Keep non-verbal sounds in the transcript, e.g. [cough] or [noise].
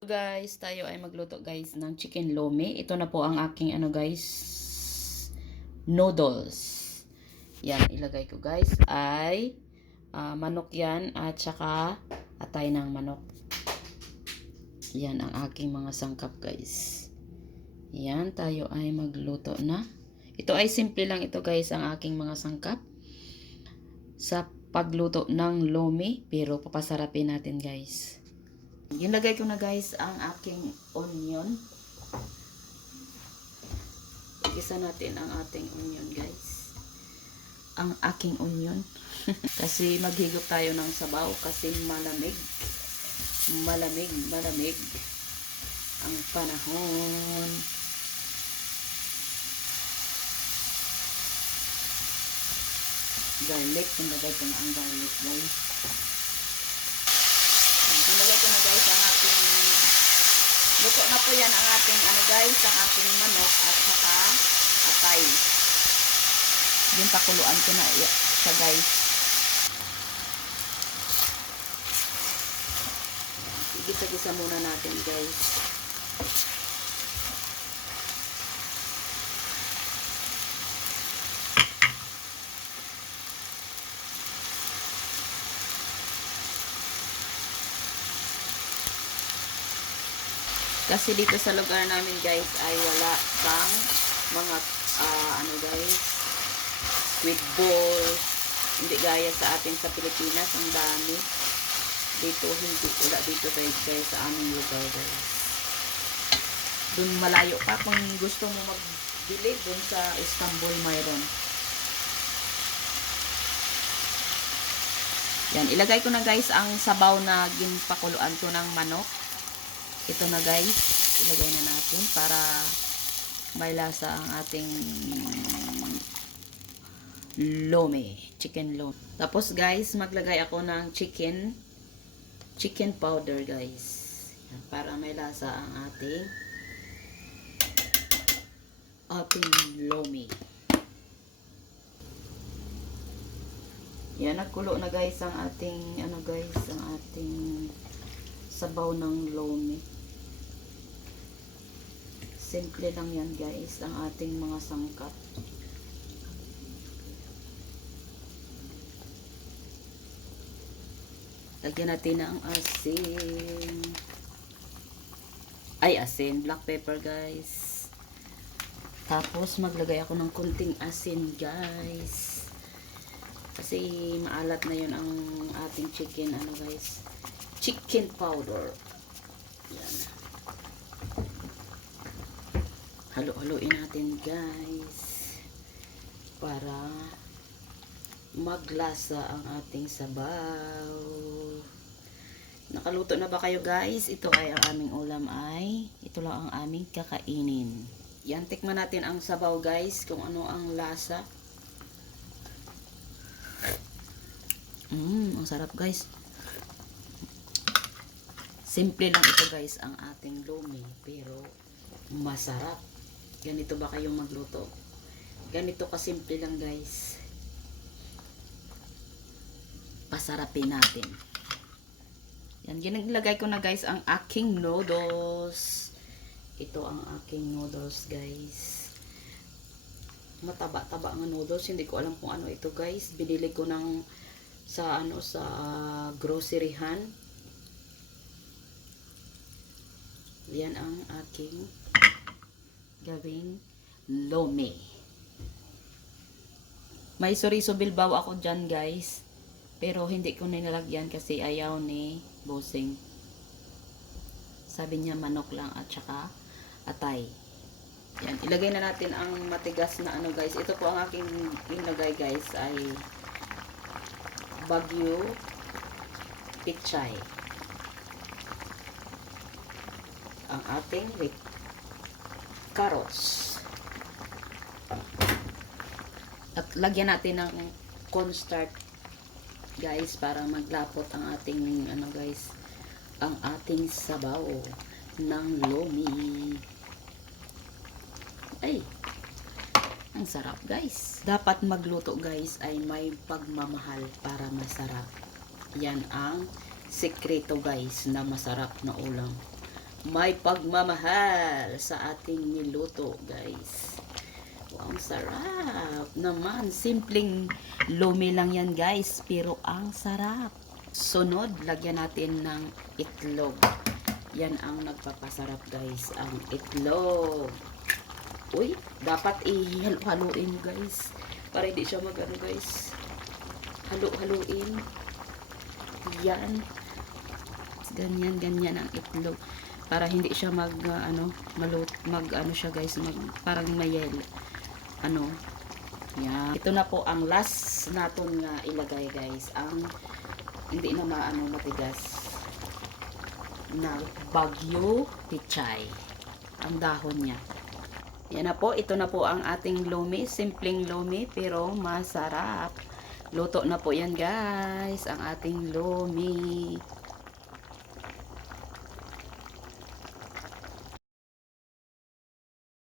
guys, tayo ay magluto guys ng chicken lomi. Ito na po ang aking ano guys, noodles. Yan, ilagay ko guys ay ah, manok yan at saka atay ng manok. Yan ang aking mga sangkap guys. Yan, tayo ay magluto na. Ito ay simple lang ito guys ang aking mga sangkap. Sa pagluto ng lomi, pero papasarapin natin guys. Ginlagay ko na guys ang aking onion. Igisa natin ang ating onion guys. Ang aking onion. [laughs] kasi maghigop tayo ng sabaw kasi malamig. Malamig, malamig ang panahon. Garlic, nilagay ko na ang garlic guys. Ilagay ko na guys ang ating luto na po yan ang ating ano guys, ang ating manok at saka atay. Yung pakuluan ko na siya guys. Igisa-gisa muna natin guys. Kasi dito sa lugar namin guys ay wala pang mga ah, ano guys squid ball. Hindi gaya sa atin sa Pilipinas ang dami. Dito hindi wala dito guys, guys sa aming lugar guys. Doon malayo pa kung gusto mo magbili doon sa Istanbul mayroon. Yan, ilagay ko na guys ang sabaw na ginpakuluan ko ng manok. Ito na guys, ilagay na natin para may lasa ang ating lomi, chicken lomi. Tapos guys, maglagay ako ng chicken chicken powder guys. Para may lasa ang ating ating lomi. Yan, nagkulo na guys ang ating ano guys, ang ating sabaw ng lomi. Simple lang yan guys, ang ating mga sangkap. Lagyan natin na ang asin. Ay, asin. Black pepper guys. Tapos maglagay ako ng kunting asin guys. Kasi maalat na yun ang ating chicken. Ano guys? Chicken powder. Yan. Halo-haloin natin guys. Para maglasa ang ating sabaw. Nakaluto na ba kayo guys? Ito ay ang aming ulam ay. Ito lang ang aming kakainin. Yan, tikman natin ang sabaw guys. Kung ano ang lasa. Mmm, ang sarap guys. Simple lang ito guys ang ating lomi. Pero masarap. Ganito ba kayong magluto? Ganito kasimple lang guys. Pasarapin natin. Yan, ginagilagay ko na guys ang aking noodles. Ito ang aking noodles guys. Mataba-taba ang noodles. Hindi ko alam kung ano ito guys. Binili ko ng sa ano sa groceryhan. Yan ang aking gawing lomi. May soriso bilbaw ako dyan guys. Pero hindi ko nilalagyan kasi ayaw ni Bosing. Sabi niya manok lang at saka atay. Yan, ilagay na natin ang matigas na ano guys. Ito po ang aking inlagay guys ay Bagyo Pichay. Ang ating carrots. At lagyan natin ng cornstarch guys para maglapot ang ating ano guys ang ating sabaw ng lomi. Ay ang sarap guys. Dapat magluto guys ay may pagmamahal para masarap. Yan ang sekreto guys na masarap na ulam may pagmamahal sa ating niluto, guys. Wow, ang sarap naman. Simpleng lumi lang yan, guys. Pero ang sarap. Sunod, lagyan natin ng itlog. Yan ang nagpapasarap, guys. Ang itlog. Uy, dapat ihalo-haluin, guys. Para hindi siya magano, guys. Halo-haluin. Yan. Ganyan, ganyan ang itlog. Para hindi siya mag, uh, ano, malut, mag, ano siya, guys, mag, parang mayel. Ano, yan. Ito na po ang last naton nga ilagay, guys. Ang, hindi na maano matigas na bagyo pichay. Ang dahon niya. Yan na po, ito na po ang ating lomi. Simpleng lomi, pero masarap. Luto na po yan guys, ang ating lomi.